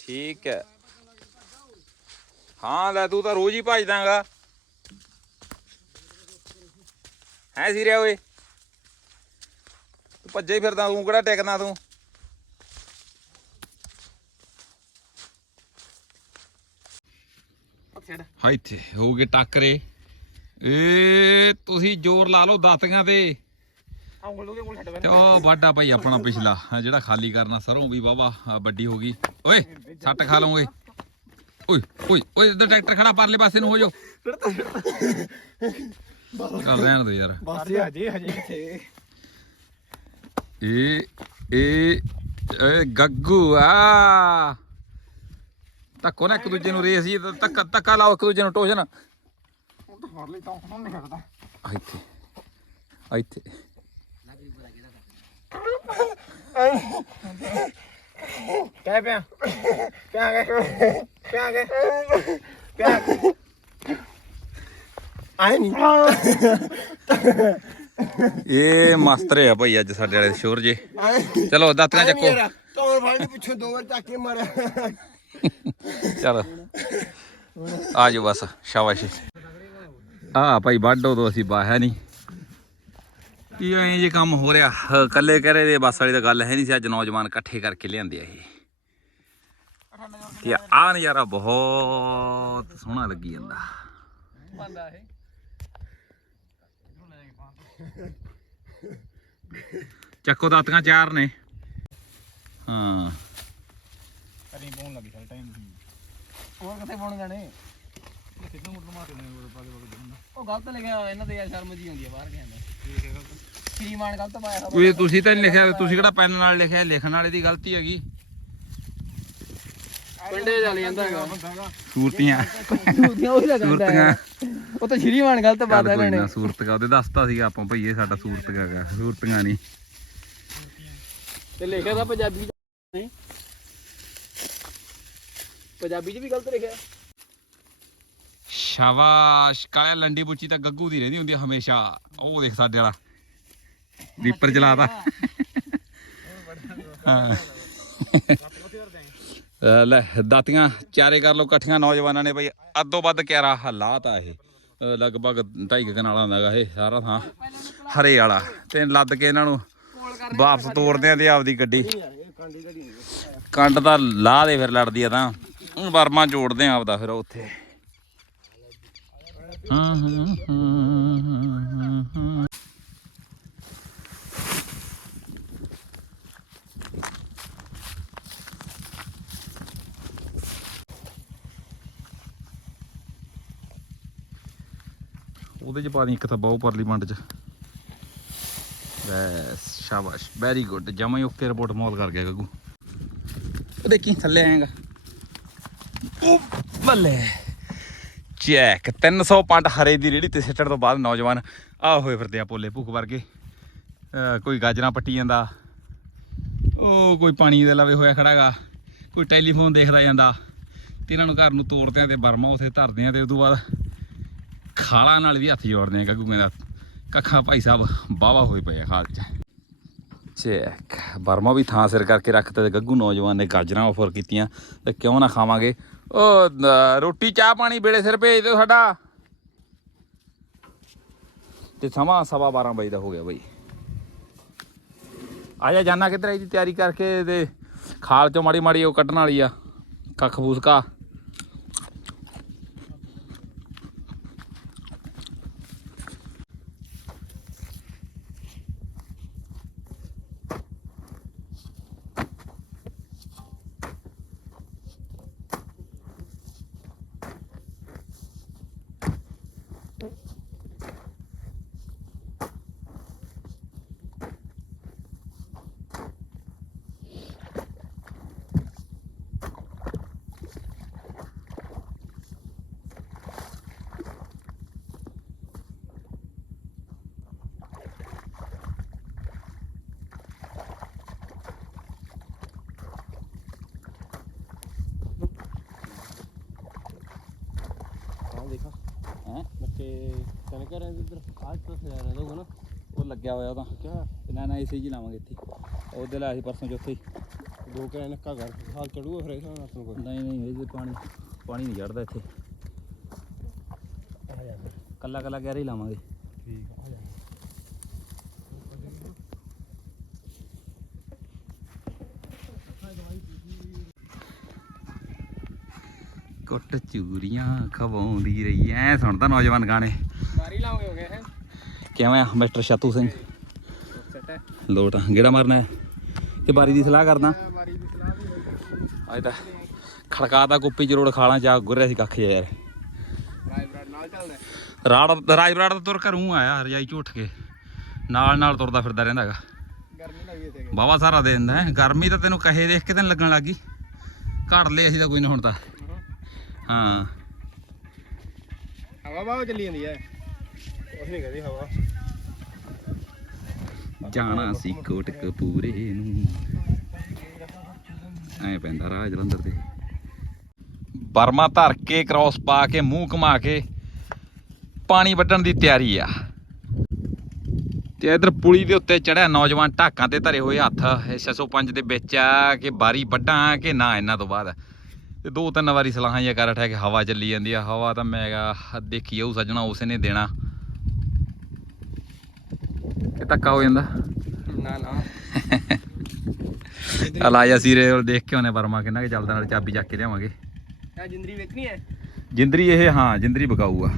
ਠੀਕ ਹੈ। ਹਾਂ ਲੈ ਤੂੰ ਤਾਂ ਰੋਜ਼ ਹੀ ਭਜਦਾਗਾ ਹੈ ਸਿਰਿਆ ਓਏ? ਤੂੰ ਭੱਜੇ ਹੀ ਫਿਰਦਾ ਤੂੰ ਕਿਹੜਾ ਟਿਕਦਾ ਤੂੰ? ਹਾਂ ਇੱਥੇ ਹੋ ਗਏ ਟੱਕਰੇ। ਏ ਤੁਸੀਂ ਜ਼ੋਰ ਲਾ ਲਓ ਦਾਤੀਆਂ ਤੇ। ਉਹ ਵਾਢਾ ਭਾਈ ਆਪਣਾ ਪਿਛਲਾ ਜਿਹੜਾ ਖਾਲੀ ਕਰਨਾ ਸਰੋਂ ਵੀ ਵਾਵਾ ਵੱਡੀ ਹੋ ਗਈ। ਓਏ ਸੱਟ ਖਾ ਲਓਗੇ ਓਏ। ਓਏ ਓਏ ਇੱਧਰ ਟਰੈਕਟਰ ਖੜਾ ਪਰਲੇ ਪਾਸੇ ਨੂੰ ਹੋ ਜਾਓ। ਚੱਲ ਰਹਿਣ ਦੋ ਯਾਰ। ਬਸ ਹਜੇ ਹਜੇ। ਕਿੱਥੇ ਇਹ ਇਹ ਏ ਗੱਗੂ ਆ। ਤੱਕੋ ਨਾ ਇੱਕ ਦੂਜੇ ਨੂੰ ਰੇਸ ਜੀ ਤੱਕਾ ਤੱਕਾ ਲਾਓ ਇੱਕ ਦੂਜੇ ਨੂੰ ਟੋਜਨ ਹੁਣ ਤਾਂ ਫੜ ਲਈ ਤਾਂ ਹੁਣ ਨਹੀਂ ਕਰਦਾ। ਇੱਥੇ ਆ ਇੱਥੇ। ਕਹਿ ਪਿਆ ਪਿਆ ਗਏ ਪਿਆ ਗਏ ਪਿਆ ਆਏ ਨਹੀਂ *laughs* ਇਹ ਮਾਸਟਰ ਆ ਭਾਈ ਅੱਜ ਸਾਡੇ ਵਾਲੇ ਸ਼ੋਰ ਜੇ। ਚਲੋ ਦਾਤੀਆਂ ਚੱਕੋ। ਤੋਰ ਫੜ ਲਈ ਪਿੱਛੋਂ ਦੋ ਵਾਰ ਚੱਕ ਕੇ ਮਾਰਿਆ। ਚਲ। ਆ ਜਾਓ ਬਸ ਸ਼ਾਬਾਸ਼। ਆ ਭਾਈ ਬਾਡੋ ਤੋਂ ਅਸੀਂ ਬਾਹਿਆ ਨਹੀਂ ਕੀ ਐਂ ਜੇ ਕੰਮ ਹੋ ਰਿਹਾ? ਕੱਲੇ ਕਰੇ ਦੇ ਬੱਸ ਵਾਲੀ ਤਾਂ ਗੱਲ ਹੈ ਨਹੀਂ ਸੀ ਅੱਜ ਨੌਜਵਾਨ ਇਕੱਠੇ ਕਰਕੇ ਲਿਆਂਦੇ ਆ ਇਹ। ਤੇ ਆ? ਨਜ਼ਾਰਾ ਬਹੁਤ ਸੋਹਣਾ ਲੱਗੀ ਜਾਂਦਾ। ਬੰਦਾ ਇਹ। ਚੱਕੋ ਦਾਤੀਆਂ ਚਾਰ ਨੇ। ਹਾਂ। ਕਰੀ ਪਾਉਣ ਲੱਗੀ ਸਾਲ ਟਾਈਮ ਹੋਰ ਕਿੱਥੇ ਪਾਉਣ ਜਾਣੇ? ਉਹ ਗਲਤ ਲਿਖਿਆ ਇਹਨਾਂ ਦੇ ਯਾਰ ਸ਼ਰਮ ਜੀ ਆਉਂਦੀ ਆ ਬਾਹਰ ਗਿਆ ਦਾ। ਸ਼੍ਰੀਮਾਨ ਗਲਤ ਪਾਇਆ ਹੋਇਆ। ਕੋਈ ਤੁਸੀਂ ਤਾਂ ਨਹੀਂ ਲਿਖਿਆ ਤੁਸੀਂ ਕਿਹੜਾ ਪੈਨ ਨਾਲ ਲਿਖਿਆ ਲਿਖਣ ਵਾਲੇ ਦੀ ਗਲਤੀ ਹੈਗੀ। ਪਿੰਡੇ ਚੱਲ ਜਾਂਦਾ ਹੈਗਾ। ਸੂਰਤੀਆਂ। ਉਹਦੀਆਂ ਉਹੀ ਲੱਗਦਾ ਸੂਰਤੀਆਂ। ਉਹ ਤਾਂ ਸ਼੍ਰੀਮਾਨ ਗਲਤ ਚੱਲ ਪਾਦਾ ਕੋਈ ਨਾ ਸੂਰਤਗਾ ਉਹਦੇ ਦੱਸਤਾ ਸੀਗਾ ਆਪਾਂ ਭਈਏ ਸਾਡਾ ਸੂਰਤਗਾ ਹੈਗਾ ਸੂਰਤੀਆਂ ਨਹੀਂ ਤੇ ਲਿਖਿਆ ਤਾਂ ਪੰਜਾਬੀ ਚ। ਨਹੀਂ। ਪੰਜਾਬੀ ਚ ਵੀ ਗਲਤ ਲਿਖਿਆ। ਸ਼ਾਬਾਸ਼ ਕਾਲਿਆ ਲੰਡੀ ਬੁੱਚੀ ਤਾਂ ਗੱਗੂ ਦੀ ਰਹਿੰਦੀ ਹੁੰਦੀ ਆ ਹਮੇਸ਼ਾ। ਉਹ ਦੇਖ ਸਾਡੇ ਵਾਲਾ। ਰੀਪਰ ਚਲਾਤਾ। ਹਾਂ। ਅਹ ਲੈ ਦਾਤੀਆਂ ਚਾਰੇ ਕਰ ਲੋ ਇਕੱਠੀਆਂ ਨੌਜਵਾਨਾਂ ਨੇ ਬਈ ਅੱਧੋ ਵੱਧ ਕਿਆਰਾ ਹਲਾਤਾ ਇਹ। ਅਹ ਲਗਭਗ ਢਾਈ ਕੁ ਕਨਾਲਾਂ ਦਾ ਹੈਗਾ ਇਹ ਸਾਰਾ ਥਾਂ। ਹਰੇ ਵਾਲਾ। ਤੇ ਲੱਦ ਕੇ ਇਹਨਾਂ ਨੂੰ ਵਾਪਸ ਤੋੜਦੇ ਆ ਤੇ ਆਪਦੀ ਗੱਡੀ। ਕੰਡ ਤਾਂ ਲਾਹ ਦੇ ਫਿਰ ਲੜਦੀ ਆ ਤਾਂ। ਹੁਣ ਵਰਮਾ ਜੋੜਦੇ ਆ ਆਪਦਾ ਫਿਰ ਉੱਥੇ। ਹਾਂ ਹਾਂ ਹਾਂ ਹਾਂ। ਉਹਦੇ ਚ ਪਾ ਦੀ ਇੱਕ ਥੱਬਾ ਉਹ ਪਰਲੀ ਮੰਡ ਚ। ਬੈਸ, ਸ਼ਾਬਾਸ਼। ਵੈਰੀ ਗੁੱਡ ਜਮਾ ਹੀ ਓਕੇ ਰਿਪੋਰਟ ਮੌਲ ਕਰ ਗਿਆ ਗੱਗੂ। ਉਹ ਦੇਖੀ, ਥੱਲੇ ਆਏਗਾ ਉਹ ਬੱਲੇ। ਚੈੱਕ 300 ਪੰਡ ਹਰੇ ਦੀ ਰੇੜੀ ਤੇ ਸਿੱਟਣ ਤੋਂ ਬਾਅਦ ਨੌਜਵਾਨ ਆ ਹੋਏ ਫਿਰਦੇ ਆ ਪੋਲੇ ਭੁੱਖ ਵਰਗੇ। ਅਹ ਕੋਈ ਗਾਜਰਾਂ ਪੱਟੀ ਜਾਂਦਾ। ਉਹ ਕੋਈ ਪਾਣੀ ਦੇ ਲਵੇ ਹੋਇਆ ਖੜਾਗਾ ਕੋਈ ਟੈਲੀਫੋਨ ਦੇਖਦਾ ਜਾਂਦਾ। ਤੇ ਇਹਨਾਂ ਨੂੰ ਘਰ ਨੂੰ ਤੋੜਦੇ ਆ ਤੇ ਬਰਮਾ ਉਥੇ ਧਰਦੇ ਆ ਤੇ। ਉਸ ਤੋਂ ਬਾਅਦ ਖਾਲਾਂ ਨਾਲ ਵੀ ਹੱਥ ਜੋੜਦੇ ਆ ਗੱਗੂ ਕਹਿੰਦਾ, ਕੱਖਾਂ ਭਾਈ ਸਾਹਿਬ ਬਾਵਾ ਹੋਏ ਪਏ ਆ ਹਾਲ ਚ। ਚੈੱਕ ਬਰਮਾ ਵੀ ਥਾਂ ਸਿਰ ਕਰਕੇ ਰੱਖਤਾ ਤੇ ਗੱਗੂ ਨੌਜਵਾਨ ਨੇ ਗਾਜਰਾਂ ਆਫਰ ਕੀਤੀਆਂ ਤੇ ਕਿਉਂ ਨਾ ਖਾਵਾਂਗੇ? ਉਹ ਰੋਟੀ ਚਾਹ ਪਾਣੀ ਵੇਲੇ ਸਿਰ ਭੇਜ ਦਿਓ ਸਾਡਾ। ਤੇ ਸਮਾਂ ਸਵਾ 12 ਵਜੇ ਦਾ ਹੋ ਗਿਆ ਬਈ। ਆ ਜਾ, ਜਾਨਾ ਕਿੱਧਰ ਇਹਦੀ ਤਿਆਰੀ ਕਰਕੇ ਤੇ ਖਾਲ ਚੋਂ ਮਾੜੀ ਮਾੜੀ ਉਹ ਕੱਢਣ ਵਾਲੀ ਆ ਕੱਖ ਫੂਸਕਾ ਕਣ ਕਰ ਰਹੇ ਇੱਧਰ। ਆਜ ਤਾਂ ਸਜਾ ਰਹੇ ਹੋਗਾ ਨਾ ਉਹ ਲੱਗਿਆ ਹੋਇਆ ਉਹਦਾ। ਕਿਆ ਤੇ ਨਾ ਨਾ ਇਸੇ ਜੀ ਲਾਵਾਂਗੇ ਇੱਥੇ। ਉਹਦੇ ਲਾਇਆ ਸੀ ਪਰਸੋਂ ਚੌਥੇ ਹੀ। ਦੋ ਕਿਆ ਨੱਕਾ ਕਰ ਹਾਲ ਚੜੂਗਾ ਫਿਰ ਇਹਨਾਂ ਨਾਲ ਕੋਈ ਨਹੀਂ ਨਹੀਂ ਇਹ ਪਾਣੀ ਪਾਣੀ ਨਹੀਂ ਚੜਦਾ ਇੱਥੇ। ਆ ਜਾ ਕੱਲਾ ਕੱਲਾ ਗਹਿਰਾ ਹੀ ਲਾਵਾਂਗੇ। ਠੀਕ ਆ ਜਾ। ਕੁੱਟ ਚੂਰੀਆਂ ਖਵਾਉਂਦੀ ਰਹੀ ਐ। ਸੁਣਦਾ ਨੌਜਵਾਨ ਗਾਣੇ ਮਾਰੀ ਲਾਉਂਗੇ ਹੋ ਗਏ ਹੈ ਕਿਵੇਂ ਆ? ਮਿਸਟਰ ਸ਼ਤੂ ਸਿੰਘ। ਲੋਟ ਗੇੜਾ ਮਾਰਨਾ ਹੈ। ਬਾਰੀ ਦੀ ਸਲਾਹ ਕਰਦਾ। ਅੱਜ ਤਾਂ ਖੜਕਾਤਾ ਕੁੱਪੀ ਜਰੋੜ ਖਾਲਾਂ ਚ ਗੁਰਿਆ ਸੀ ਕੱਖ ਯਾਰ। ਰਾਈ ਬਰਾਡ ਨਾਲ ਚੱਲਦਾ ਤੁਰ ਘਰੋਂ ਆਇਆ, ਰਜਾਈ ਝੂਠ ਕੇ। ਨਾਲ ਨਾਲ ਤੁਰਦਾ ਫਿਰਦਾ ਰਹਿੰਦਾ ਹੈਗਾ। ਗਰਮੀ ਲੱਗੀ ਤੇ ਬਾਵਾ ਸਾਰਾ ਦੇ ਦਿੰਦਾ ਹੈ। ਗਰਮੀ ਤਾਂ ਤੈਨੂੰ ਕਹੇ ਦੇਖ ਕੇ ਤੈਨੂੰ ਲੱਗਣ ਲੱਗੀ ਘੜ ਲਏ ਅਸੀਂ ਤਾਂ ਕੋਈ ਨਾ ਹੁਣ ਤਾਂ। ਹਾਂ। ਹਵਾ ਬਾਹਰ ਚੱਲੀ ਜਾਂਦੀ ਹੈ। ਕੁਛ ਨਹੀਂ ਕਹਦੀ ਹਵਾ। ਜਾਣਾ ਸੀ ਕੋਟ ਕਪੂਰੇ ਨੂੰ। ਐ ਪੈਂਦਾ ਰਾਹ ਜਲੰਧਰ ਤੇ। ਬਰਮਾ ਧਰ ਕੇ ਕ੍ਰਾਸ ਪਾ ਕੇ, ਮੂੰਹ ਘੁਮਾ ਕੇ, ਪਾਣੀ ਵੱਢਣ ਦੀ ਤਿਆਰੀ ਆ। ਤੇ ਇਧਰ ਪੁਲੀ ਦੇ ਉੱਤੇ ਚੜਿਆ ਨੌਜਵਾਨ ਢਾਕਾਂ ਤੇ ਧਰੇ ਹੋਏ ਹੱਥ। ਇਹ 605 ਦੇ ਵਿੱਚ ਆ ਕਿ ਬਾਰੀ ਵੱਢਾਂ ਕਿ ਨਾ ਇਹਨਾਂ ਤੋਂ ਬਾਅਦ। ਤੇ ਦੋ ਤਿੰਨ ਵਾਰੀ ਸਲਾਹਾਂ ਜਿਹਾ ਕਰ ਉਠਿਆ ਕਿ ਹਵਾ ਚੱਲੀ ਜਾਂਦੀ ਆ। ਹਵਾ ਤਾਂ ਮੈਂ ਕਿਹਾ, ਦੇਖੀ ਜਾਊ, ਸੱਜਣਾ ਉਸੇ ਨੇ ਦੇਣਾ। ਕਿ ਧੱਕਾ ਹੋ ਜਾਂਦਾ। ਨਾ ਨਾ। ਅਲਾਇਆ ਸੀਰੇ ਵੱਲ ਦੇਖ ਕੇ ਉਹਨੇ ਵਰਮਾ ਕਿੰਨਾ ਕਿ ਚੱਲਦਾ ਨਾਲ ਚਾਬੀ ਚੱਕ ਕੇ ਲਿਆਵਾਂਗੇ। ਇਹ ਜਿੰਦਰੀ ਵੇਚਣੀ ਹੈ? ਜਿੰਦਰੀ ਇਹ ਹਾਂ ਜਿੰਦਰੀ ਬਕਾਊ ਆ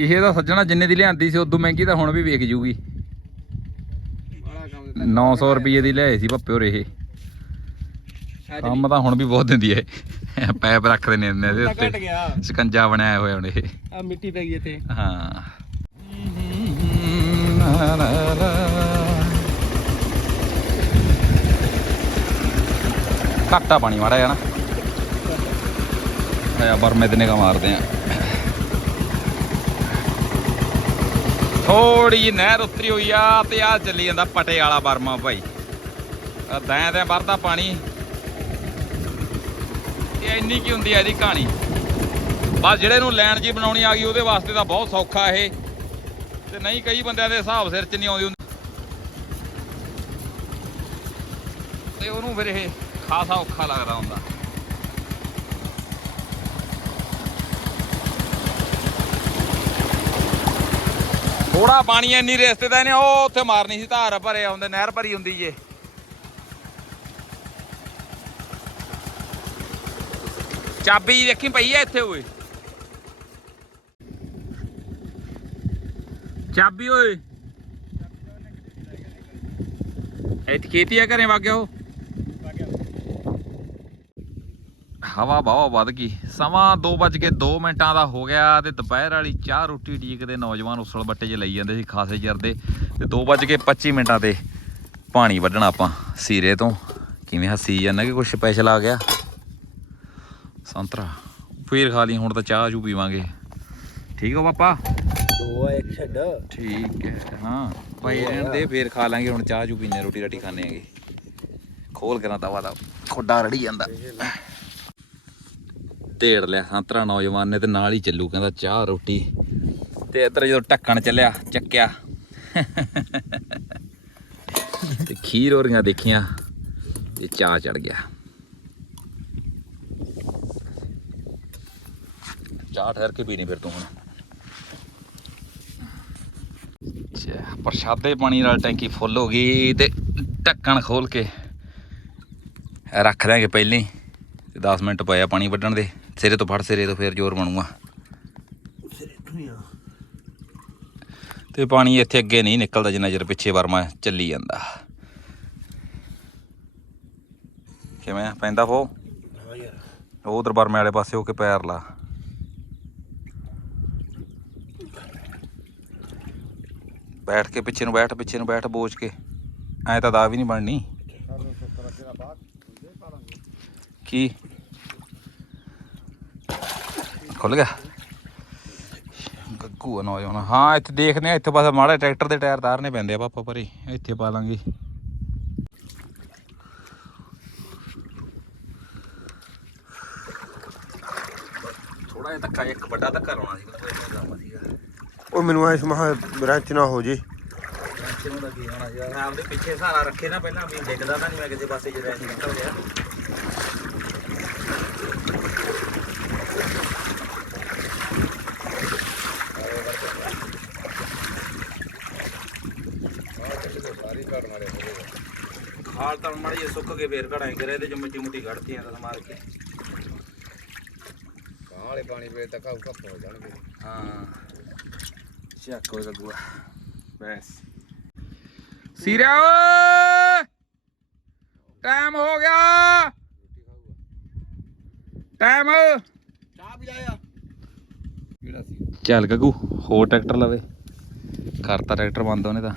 ਇਹ ਤਾਂ ਸੱਜਣਾ ਜਿੰਨੇ ਦੀ ਲਿਆਂਦੀ ਸੀ ਉਦੋਂ ਮਹਿੰਗੀ ਤਾਂ ਹੁਣ ਵੀ ਵੇਚ ਜੂਗੀ। ਬੜਾ ਕੰਮ ਦਿੱਤਾ। 900 ਰੁਪਏ ਦੀ ਲਿਆਏ ਸੀ ਭੱਪਿਓ ਰਹੇ ਕੰਮ ਤਾਂ ਹੁਣ ਵੀ ਬਹੁਤ ਦਿੰਦੀ ਹੈ। ਪੈਪ ਰੱਖਦੇ ਨੇ ਇਹਦੇ ਉੱਤੇ। ਸਕੰਜਾ ਬਣਾਇਆ ਹੋਇਆ ਹੁਣ ਇਹ। ਆ ਮਿੱਟੀ ਪੈ ਗਈ ਇੱਥੇ। ਹਾਂ। ਘੱਟਾ ਪਾਣੀ ਮਾੜਾ ਜਿਹਾ ਨਾ। ਆਇਆ ਬਰਮੇ ਤੇ ਨਿਗਾ ਮਾਰਦੇ ਆ। ਥੋੜੀ ਜਿਹੀ ਨਹਿਰ ਉਤਰੀ ਹੋਈ ਆ ਤੇ ਆ ਚੱਲੀ ਜਾਂਦਾ ਪਟੇ ਵਾਲਾ ਬਰਮਾ ਭਾਈ। ਆ ਦੈਂ ਦੈਂ ਵਰਦਾ ਪਾਣੀ। ਇਹ ਇੰਨੀ ਕੀ ਹੁੰਦੀ ਆ ਇਹਦੀ ਕਹਾਣੀ? ਬਸ ਜਿਹੜੇ ਨੂੰ ਲੈਣ ਜੀ ਬਣਾਉਣੀ ਆ ਗਈ, ਉਹਦੇ ਵਾਸਤੇ ਤਾਂ ਬਹੁਤ ਸੌਖਾ ਇਹ। ਤੇ ਨਹੀਂ, ਕਈ ਬੰਦਿਆਂ ਦੇ ਹਿਸਾਬ ਸਿਰ ਚ ਨਹੀਂ ਆਉਂਦੀ ਹੁੰਦੀ। ਤੇ ਉਹਨੂੰ ਫਿਰ ਇਹ ਖਾਸਾ ਔਖਾ ਲੱਗਦਾ ਹੁੰਦਾ। ਥੋੜਾ ਪਾਣੀ ਇੰਨੀ ਰਸਤੇ ਦਾ ਨੇ ਉਹ ਉੱਥੇ ਮਾਰਨੀ ਸੀ, ਧਾਰ ਭਰੇ ਆਉਂਦੇ ਨਹਿਰ ਭਰੀ ਹੁੰਦੀ ਜੇ। ਚਾਬੀ ਦੇਖੀ ਪਈ ਐ ਇੱਥੇ ਓਏ? ਚਾਬੀ ਓਏ। ਇੱਥੇ ਖੇਤੀ ਆ ਘਰੇ, ਵਾਗਿਆ ਉਹ? ਹਵਾ ਬਹੁਤ ਵੱਧ ਗਈ। ਸਮਾਂ 2:02 ਮਿੰਟਾਂ ਦਾ ਹੋ ਗਿਆ ਤੇ ਦੁਪਹਿਰ ਵਾਲੀ ਚਾਹ ਰੋਟੀ ਢੀਕਦੇ ਨੌਜਵਾਨ ਉਸਲ ਬੱਟੇ 'ਚ ਲਈ ਜਾਂਦੇ ਸੀ ਖਾਸੇ ਚਿਰ ਦੇ। ਤੇ 2:25 ਮਿੰਟਾਂ ਤੇ ਪਾਣੀ ਵੱਢਣਾ ਆਪਾਂ ਸੀਰੇ ਤੋਂ। ਕਿਵੇਂ ਹੱਸੀ ਜਾਂਦਾ ਕਿ ਕੁਝ ਸਪੈਸ਼ਲ ਆ ਗਿਆ? ਸੰਤਰਾ, ਫੇਰ ਖਾ ਲਈ, ਹੁਣ ਤਾਂ ਚਾਹ ਚੂ ਪੀਵਾਂਗੇ। ਠੀਕ ਹੋ ਪਾਪਾ? ਦੋ ਇੱਕ ਛੱਡ। ਠੀਕ ਹੈ ਹਾਂ। ਭਾਈ ਰਹਿਣ ਦੇ ਫੇਰ ਖਾ ਲਾਂਗੇ ਹੁਣ ਚਾਹ ਚੂ ਪੀਨੇ ਰੋਟੀ ਰਾਟੀ ਖਾਣੇ ਆਗੇ। ਖੋਲ ਕੇ ਨਾ ਤਵਾ ਦਾ ਖੋਡਾ ਰੜੀ ਜਾਂਦਾ। ਢੇੜ ਲਿਆ ਸੰਤਰਾ ਨੌਜਵਾਨ ਨੇ ਤੇ ਨਾਲ ਹੀ ਚੱਲੂ ਕਹਿੰਦਾ ਚਾਹ ਰੋਟੀ। ਤੇ ਇੱਧਰ ਜਦੋਂ ਢੱਕਣ ਚੱਲਿਆ ਚੱਕਿਆ। ਤੇ ਖੀਰ ਹੋਰੀਆਂ ਦੇਖੀਆਂ ਤੇ ਚਾਹ ਚੜ ਗਿਆ। ਚਾਹ ਠਹਿਰ ਕੇ ਪੀਣੀ ਫਿਰ ਤੂੰ ਹੁਣ ਅੱਛਾ ਪ੍ਰਸ਼ਾਦੇ ਪਾਣੀ ਨਾਲ ਟੈਂਕੀ ਫੁੱਲ ਹੋ ਗਈ ਤੇ ਢੱਕਣ ਖੋਲ ਕੇ ਰੱਖ ਦਿਆਂਗੇ ਪਹਿਲਾਂ ਤੇ 10 ਮਿੰਟ ਪਏ ਆ ਪਾਣੀ ਵੱਢਣ ਦੇ। ਸਿਰੇ ਤੋਂ ਫੜ ਸਿਰੇ ਤੋਂ ਫੇਰ ਜ਼ੋਰ ਬਣੂਗਾ। ਤੇ ਪਾਣੀ ਇੱਥੇ ਅੱਗੇ ਨਹੀਂ ਨਿਕਲਦਾ ਜਿੰਨਾ ਚਿਰ ਪਿੱਛੇ ਵਰਮਾ ਚੱਲੀ ਜਾਂਦਾ। ਕਿਵੇਂ? ਪੈਂਦਾ ਫੋ? ਉਹ ਉਧਰ ਬਰਮੇ ਵਾਲੇ ਪਾਸੇ ਹੋ ਕੇ ਪੈਰ ਲਾ। ਬੈਠ ਕੇ, ਪਿੱਛੇ ਨੂੰ ਬੈਠ, ਪਿੱਛੇ ਨੂੰ ਬੈਠ ਬੋਝ ਕੇ। ਐ ਤਾਂ ਦਾ ਵੀ ਨਹੀਂ ਬਣਨੀ। ਕੀ? ਖੁੱਲ ਗਿਆ। ਗੱਗੂ ਆ ਨੌਜਵਾਨ। ਹਾਂ, ਇੱਥੇ ਦੇਖਦੇ ਆ, ਇੱਥੇ ਬਸ ਮਾੜਾ ਟਰੈਕਟਰ ਦੇ ਟਾਇਰ ਤਾਰਨੇ ਪੈਂਦੇ ਆ, ਪਾਪਾ ਪਰੇ। ਇੱਥੇ ਪਾ ਲਾਂਗੇ ਥੋੜਾ ਜਿਹਾ ਧੱਕਾ ਇੱਕ ਵੱਡਾ ਧੱਕਾ ਲਾਉਣਾ ਸੀ ਕੋਈ ਨਹੀਂ ਕੰਮ ਸੀਗਾ ਉਹ ਮੈਨੂੰ ਐਸ ਮਹਾ ਬ੍ਰਾਂਚ ਨਾ ਹੋ ਜੇ ਟੈਨਸ਼ਨ ਉਹਦਾ ਕੀ ਹੋਣਾ ਯਾਰ ਮੈਂ ਆਪਦੇ ਪਿੱਛੇ ਸਹਾਰਾ ਰੱਖੇ ਨਾ ਪਹਿਲਾਂ ਵੀ ਡਿੱਗਦਾ ਤਾਂ ਨਹੀਂ ਮੈਂ ਕਿਸੇ ਪਾਸੇ ਜਿਹੜਾ ਨਿਕਲ ਗਿਆ ਖਾਲ ਤਾਂ ਮਾੜੀ ਸੁੱਕ ਕੇ ਫੇਰ ਘੜਾਂ ਕਰੇ ਤੇ ਜੋ ਮਿੱਟੀ ਮੁੱਟੀ ਘੜਤੀਆਂ ਤਾਂ ਮਾਰ ਕੇ। ਕਾਲੇ ਪਾਣੀ ਵੇ ਤੱਕ ਆਉ ਕੱਪ ਹੋ ਜਾਣਗੇ। ਹਾਂ। ਚੱਕ ਹੋਏਗਾ ਗੂਆ ਬਸ ਸੀਰਿਆ ਓਏ ਟਾਈਮ ਹੋ ਗਿਆ ਟਾਈਮ ਚਾਹ ਵੀ ਆਇਆ ਕਿਹੜਾ ਸੀ ਚੱਲ ਗੱਗੂ ਹੋਰ ਟਰੈਕਟਰ ਲਵੇ। ਕਰਤਾ ਟਰੈਕਟਰ ਬੰਦ ਉਹਨੇ ਤਾਂ।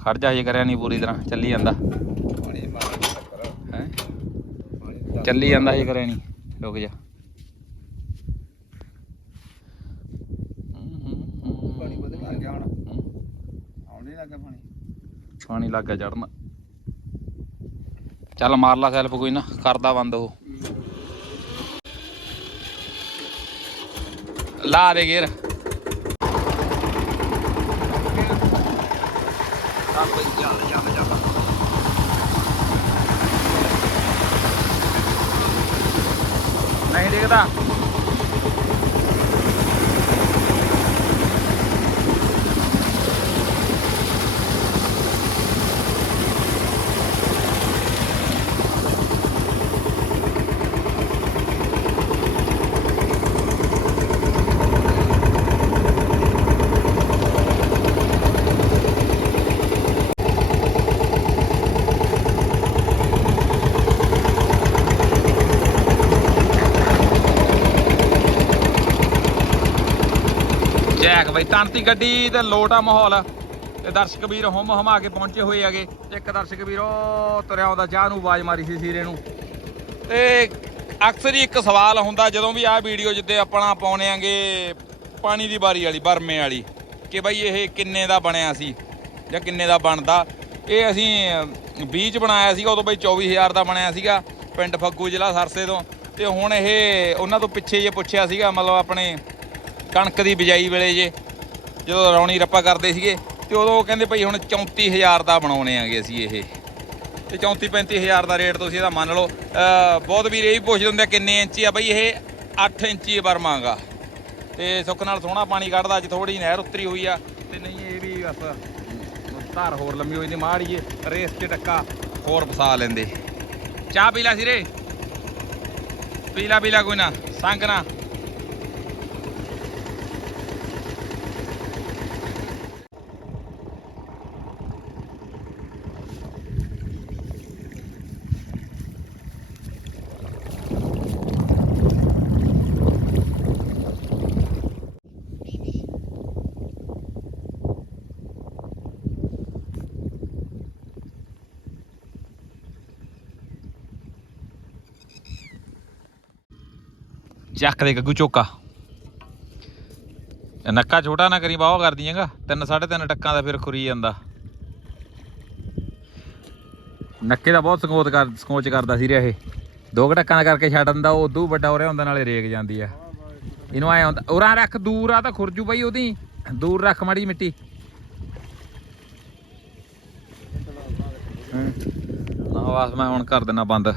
ਖੜ ਜਾ ਜੇ ਕਰਿਆ ਨਹੀਂ ਪੂਰੀ ਤਰ੍ਹਾਂ। ਚੱਲੀ ਜਾਂਦਾ। ਪਾਣੀ ਮਾਰ ਕਰ ਹੈ? ਚੱਲੀ ਜਾਂਦਾ ਜੇ ਕਰਿਆ ਨਹੀਂ ਰੁਕ ਜਾ ਪਾਣੀ ਬਦਲ ਲੱਗ ਗਿਆ ਹੁਣ ਆਉਣ ਨਹੀਂ ਲੱਗਾ ਪਾਣੀ ਪਾਣੀ ਲੱਗ ਗਿਆ ਚੜਨ। ਚੱਲ ਮਾਰ ਲਾ ਸੈਲਫ ਕੋਈ ਨਾ, ਕਰਦਾ ਬੰਦ ਉਹ। ਲਾ ਦੇ ਗੇਰ ਆਪੇ ਚੱਲ ਚੱਲ ਚੱਲ ਨਹੀਂ ਦੇਖਦਾ। ਬਈ ਤਾਂਤੀ ਗੱਡੀ ਤੇ ਆ ਮਾਹੌਲ। ਤੇ ਦਰਸ਼ਕ ਵੀਰ ਹੁਮ ਹਮਾ ਕੇ ਪਹੁੰਚੇ ਹੋਏ ਹੈਗੇ। ਤੇ ਇੱਕ ਦਰਸ਼ਕ ਵੀਰ ਉਹ ਤੁਰਿਆ ਆਉਂਦਾ ਚਾਹ ਨੂੰ ਆਵਾਜ਼ ਮਾਰੀ ਸੀ ਸੀਰੇ ਨੂੰ। ਤੇ ਅਕਸਰ ਹੀ ਇੱਕ ਸਵਾਲ ਹੁੰਦਾ ਜਦੋਂ ਵੀ ਆਹ ਵੀਡੀਓ ਜਿੱਦੇ ਆਪਣਾ ਪਾਉਣੇ ਆਂਗੇ ਪਾਣੀ ਦੀ ਬਾਰੀ ਵਾਲੀ ਬਰਮੇ ਵਾਲੀ ਕਿ ਬਈ ਇਹ ਕਿੰਨੇ ਦਾ ਬਣਿਆ ਸੀ ਜਾਂ ਕਿੰਨੇ ਦਾ ਬਣਦਾ। ਇਹ ਅਸੀਂ ਅਹ, ਬੀਜ ਬਣਾਇਆ ਸੀਗਾ ਉਦੋਂ ਬਈ 24000 ਦਾ ਬਣਿਆ ਸੀਗਾ ਪਿੰਡ ਫੱਗੂ ਜ਼ਿਲ੍ਹਾ ਸਰਸੇ ਤੋਂ। ਤੇ ਹੁਣ ਇਹ ਉਹਨਾਂ ਤੋਂ ਪਿੱਛੇ ਜੇ ਪੁੱਛਿਆ ਸੀਗਾ ਮਤਲਬ ਆਪਣੇ ਕਣਕ ਦੀ ਬਿਜਾਈ ਵੇਲੇ ਜੇ ਜਦੋਂ ਰੌਣੀ ਰੱਪਾ ਕਰਦੇ ਸੀਗੇ, ਤੇ ਉਦੋਂ ਉਹ ਕਹਿੰਦੇ ਭਈ ਹੁਣ 34000 ਦਾ ਬਣਾਉਣੇ ਆਗੇ ਅਸੀਂ ਇਹ। ਤੇ 34 35000 ਦਾ ਰੇਟ ਤੁਸੀਂ ਇਹਦਾ ਮੰਨ ਲਓ ਬਹੁਤ ਵੀਰ ਇਹ ਵੀ ਪੁੱਛਦੇ ਹੁੰਦੇ ਆ ਕਿੰਨੇ ਇੰਚੀ ਆ ਬਈ ਇਹ 8 ਇੰਚੀ ਬਰਮਾਗਾ ਤੇ ਸੁੱਖ ਨਾਲ ਸੋਹਣਾ ਪਾਣੀ ਕੱਢਦਾ, ਅੱਜ ਥੋੜੀ ਨਹਿਰ ਉਤਰੀ ਹੋਈ ਆ। ਤੇ ਨਹੀਂ, ਇਹ ਵੀ ਬਸ ਧਾਰ ਹੋਰ ਲੰਮੀ ਹੋਈ ਨਹੀਂ ਮਾੜੀਏ ਰੇਸ 'ਚ ਟੱਕਾ ਹੋਰ ਫਸਾ ਲੈਂਦੇ। ਚਾਹ ਪੀ ਲੈ ਸਿਰੇ। ਪੀਲਾ ਪੀਲਾ ਕੋਈ ਨਾ, ਸੰਗ ਨਾ। ਚੱਕ ਦੇ ਗੱਗੂ ਚੋਕਾ। ਨੱਕਾ ਛੋਟਾ ਨਾ ਕਰੀ ਬਾਵਾ ਕਰ ਦੀਏਗਾ ਤਿੰਨ ਸਾਢੇ ਤਿੰਨ ਟੱਕਾਂ ਦਾ ਫਿਰ ਖੁਰੀ ਜਾਂਦਾ। ਨੱਕੇ ਦਾ ਬਹੁਤ ਸਕੋਚ ਕਰ, ਸਕੋਚ ਕਰਦਾ ਸੀ ਰਿਹਾ ਇਹ। ਦੋ ਕੁ ਟੱਕਾਂ ਦਾ ਕਰਕੇ ਛੱਡ ਦਿੰਦਾ, ਉਹ ਉਦੋਂ ਵੱਡਾ ਹੋ ਰਿਹਾ ਹੁੰਦਾ ਨਾਲੇ ਰੇਗ ਜਾਂਦੀ ਆ। ਇਹਨੂੰ ਆਏ ਹੁੰਦਾ, ਉਰਾਂ ਰੱਖ, ਦੂਰ ਆ ਤਾਂ ਖੁਰਜੂ ਬਈ ਉਹਦੀ। ਦੂਰ ਰੱਖ ਮਾੜੀ ਮਿੱਟੀ। ਨਾ ਬਸ ਮੈਂ ਹੁਣ ਕਰ ਦੇਣਾ ਬੰਦ।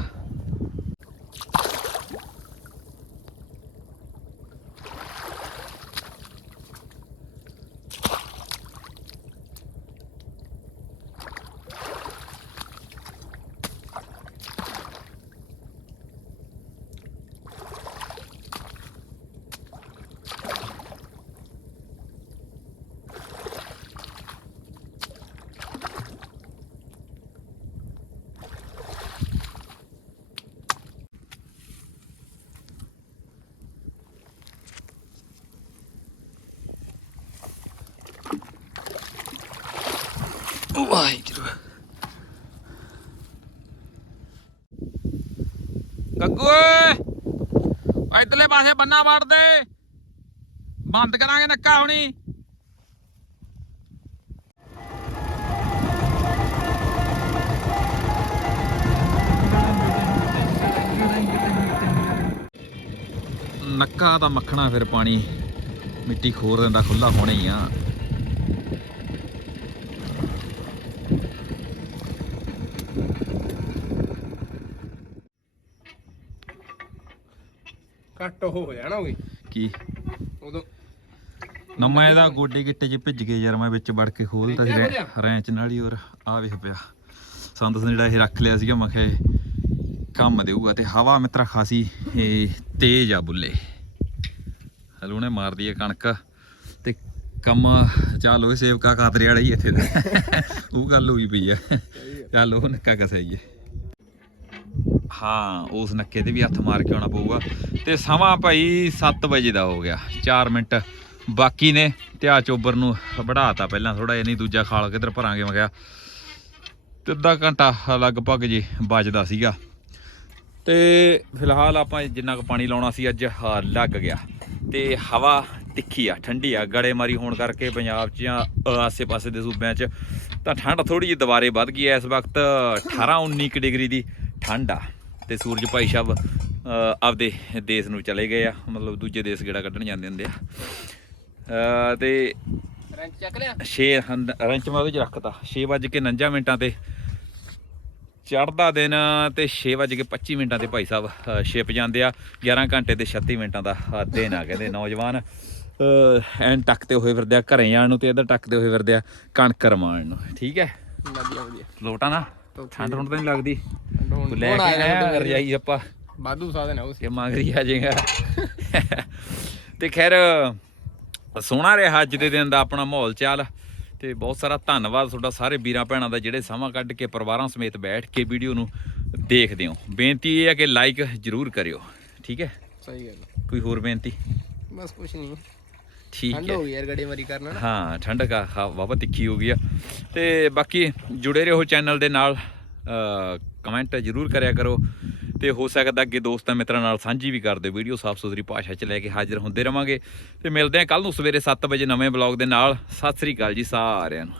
ਵਾਹਿਗੁਰੂ। ਗੱਗੂ ਓਏ ਇਧਰਲੇ ਪਾਸੇ ਬੰਨਾ ਵੜ ਦੇ। ਬੰਦ ਕਰਾਂਗੇ ਨੱਕਾ ਹੁਣੀ। ਨੱਕਾ ਤਾਂ ਮੱਖਣਾ ਫਿਰ ਪਾਣੀ, ਮਿੱਟੀ ਖੋਰ ਦਿੰਦਾ ਖੁੱਲਾ ਹੋਣਾ ਹੀ ਆ। ਕੱਟ ਹੋ ਜਾਣਾ ਹੋਵੇ ਕੀ? ਉਦੋਂ ਨਾ ਮੈਂ ਇਹਦਾ ਗੋਡੇ ਗਿੱਟੇ 'ਚ ਭਿੱਜ ਗਏ ਯਾਰ ਮੈਂ ਵਿੱਚ ਵੜ ਕੇ ਖੋਲਤਾ ਸੀ ਰੈ- ਰੈਂਚ ਨਾਲ ਹੀ ਔਰ ਆ ਵੇਖ ਪਿਆ। ਨੇ ਜਿਹੜਾ ਇਹ ਰੱਖ ਲਿਆ ਸੀਗਾ ਮੈਂ ਕਿਹਾ ਇਹ ਕੰਮ ਦੇਊਗਾ ਤੇ ਹਵਾ ਮਿੱਤਰਾ ਖਾਸੀ ਇਹ ਤੇਜ਼ ਆ ਬੁੱਲੇ। ਹਲੂਣੇ ਮਾਰਦੀ ਹੈ ਕਣਕ। ਤੇ ਕੰਮ ਚੱਲ ਹੋਏ ਸੇਵਕਾ ਖਾਤਰੇ ਵਾਲਾ ਹੀ ਇੱਥੇ। ਦਾ ਉਹ ਗੱਲ ਹੋਈ ਪਈ ਆ। ਚੱਲ ਉਹ ਨੱਕਾ ਕਸਾਈਏ ਹਾਂ ਉਸ ਨੱਕੇ ਤੇ ਵੀ ਹੱਥ ਮਾਰ ਕੇ ਆਉਣਾ ਪਊਗਾ। ਤੇ ਸਮਾਂ ਭਾਈ 7 ਵਜੇ ਦਾ ਹੋ ਗਿਆ 4 ਮਿੰਟ ਬਾਕੀ ਨੇ ਤੇ ਆ ਚੋਬਰ ਨੂੰ ਵੜਾਤਾ ਪਹਿਲਾਂ ਥੋੜਾ ਜਿਹਾ ਨਹੀਂ ਦੂਜਾ ਖਾਲ ਕਿੱਧਰ ਭਰਾਂਗੇ ਮੈਂ ਕਿਹਾ। ਤੇ ਅੱਧਾ ਘੰਟਾ ਲਗਭਗ ਜੀ ਬਚਦਾ ਸੀਗਾ। ਤੇ ਫਿਲਹਾਲ ਆਪਾਂ ਜਿੰਨਾ ਕੁ ਪਾਣੀ ਲਾਉਣਾ ਸੀ ਅੱਜ ਹਾਂ, ਲੱਗ ਗਿਆ। ਤੇ ਹਵਾ ਤਿੱਖੀ ਆ ਠੰਡੀ ਆ ਗੜੇਮਾਰੀ ਹੋਣ ਕਰਕੇ ਪੰਜਾਬ 'ਚ ਜਾਂ ਆਸੇ-ਪਾਸੇ ਦੇ ਸੂਬਿਆਂ 'ਚ ਤਾਂ ਠੰਡ ਥੋੜੀ ਜਿਹੀ ਦੁਬਾਰੇ ਵੱਧ ਗਈ ਐ। ਇਸ ਵਕਤ 18 19 ਕੁ ਡਿਗਰੀ ਦੀ ਠੰਡ ਆ ਤੇ ਸੂਰਜ ਭਾਈ ਸਾਹਿਬ ਆਪਦੇ ਦੇਸ਼ ਨੂੰ ਚਲੇ ਗਏ ਆ ਮਤਲਬ ਦੂਜੇ ਦੇਸ਼ ਗੇੜਾ ਕੱਢਣ ਜਾਂਦੇ ਹੁੰਦੇ ਆ। ਤੇ ਰੈਂਚ ਚੱਕ ਲਿਆ? 6 ਰੰਚ ਮੈਂ ਉਹਦੇ ਚ ਰੱਖਤਾ 6:49 ਮਿੰਟਾਂ ਤੇ ਚੜਦਾ ਦਿਨ ਤੇ 6:25 ਮਿੰਟਾਂ ਤੇ ਭਾਈ ਸਾਹਿਬ ਛਿਪ ਜਾਂਦੇ ਆ 11 ਘੰਟੇ ਤੇ 36 ਮਿੰਟਾਂ ਦਾ ਦਿਨ ਆ ਕਹਿੰਦੇ ਨੌਜਵਾਨ। ਐਨ ਟੱਕਦੇ ਹੋਏ ਫਿਰਦੇ ਆ ਘਰੇ ਜਾਣ ਨੂੰ ਤੇ ਇੱਧਰ ਟੱਕਦੇ ਹੋਏ ਫਿਰਦੇ ਆ ਕਣਕ ਰਮਾਣ ਨੂੰ ਠੀਕ ਹੈ? ਵਧੀਆ ਵਧੀਆ। ਲੋਟਾ ਨਾ ਠੰਡ ਠੰਡ ਤਾਂ ਨਹੀਂ ਲੱਗਦੀ। ਲੈ ਕੇ ਆਇਆ ਰਜਾਈ ਆਪਾਂ। ਬਾਦੂ ਸਾਧਨ ਹੈ ਉਸ ਕਿ ਮੰਗਰੀ ਆ ਜਾਏਗਾ ਤੇ ਖੈਰ ਸੋਹਣਾ ਰਿਹਾ ਅੱਜ ਦੇ ਦਿਨ ਦਾ ਆਪਣਾ ਮਾਹੌਲ ਚਾਲ। ਤੇ ਬਹੁਤ ਸਾਰਾ ਧੰਨਵਾਦ ਤੁਹਾਡਾ ਸਾਰੇ ਵੀਰਾਂ ਭੈਣਾਂ ਦਾ ਜਿਹੜੇ ਸਮਾਂ ਕੱਢ ਕੇ ਪਰਿਵਾਰਾਂ ਸਮੇਤ ਬੈਠ ਕੇ ਵੀਡੀਓ ਨੂੰ ਦੇਖਦੇ ਹੋ। ਬੇਨਤੀ ਇਹ ਹੈ ਕਿ ਲਾਈਕ ਜ਼ਰੂਰ ਕਰਿਓ। ਠੀਕ ਹੈ? ਸਹੀ ਗੱਲ ਕੋਈ ਹੋਰ ਬੇਨਤੀ? ਬਸ ਕੁਛ ਨਹੀਂ। ਠੀਕ ਠੰਡ ਹੈ। ਹੋ ਗਈ ਯਾਰ ਗੜੇ ਮਾਰੀ ਕਰਨਾ ਨਾ। ਹਾਂ ਠੰਡਕ ਆ ਹਾਂ, ਵਾਹਵਾ ਤਿੱਖੀ ਹੋ ਗਈ ਆ। ਤੇ ਬਾਕੀ ਜੁੜੇ ਰਹੋ ਚੈਨਲ ਦੇ ਨਾਲ ਕਮੈਂਟ ਜ਼ਰੂਰ ਕਰਿਆ ਕਰੋ। ਤੇ ਹੋ ਸਕਦਾ ਅੱਗੇ ਦੋਸਤਾਂ ਮਿੱਤਰਾਂ ਨਾਲ ਸਾਂਝੀ ਵੀ ਕਰ ਦਿਓ। ਵੀਡੀਓ ਸਾਫ਼ ਸੁਥਰੀ ਭਾਸ਼ਾ 'ਚ ਲੈ ਕੇ ਹਾਜ਼ਰ ਹੁੰਦੇ ਰਵਾਂਗੇ। ਤੇ ਮਿਲਦੇ ਹਾਂ ਕੱਲ ਨੂੰ ਸਵੇਰੇ 7 ਵਜੇ ਨਵੇਂ ਬਲੌਗ ਦੇ ਨਾਲ। ਸਤਿ ਸ੍ਰੀ ਅਕਾਲ ਜੀ ਸਾਰਿਆਂ ਨੂੰ।